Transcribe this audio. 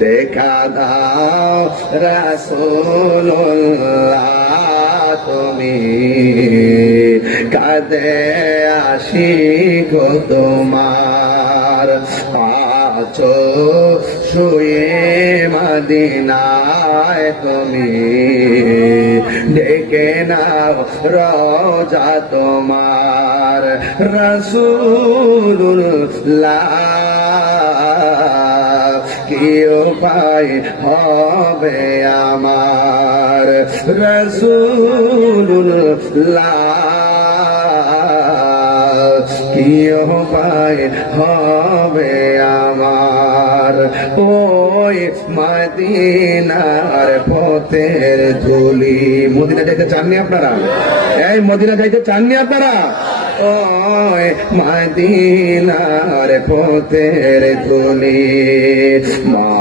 দেখা দাও রাসূলুল্লাহ তুমি কাঁদে আশিক তোমার আছো শুয়ে মদিনায় তুমি ডেকে নাও রওজা তোমার রাসূলুল্লাহ কি উপায় হবে আমার রাসূলুল্লাহ কি উপায় হবে আমার ওই মদিনার পথের ধুলি মদিনা যাইতে চাননি আপনারা এই মদিনা যাইতে চাননি আপনারা ওই মদিনার পথের ধুলি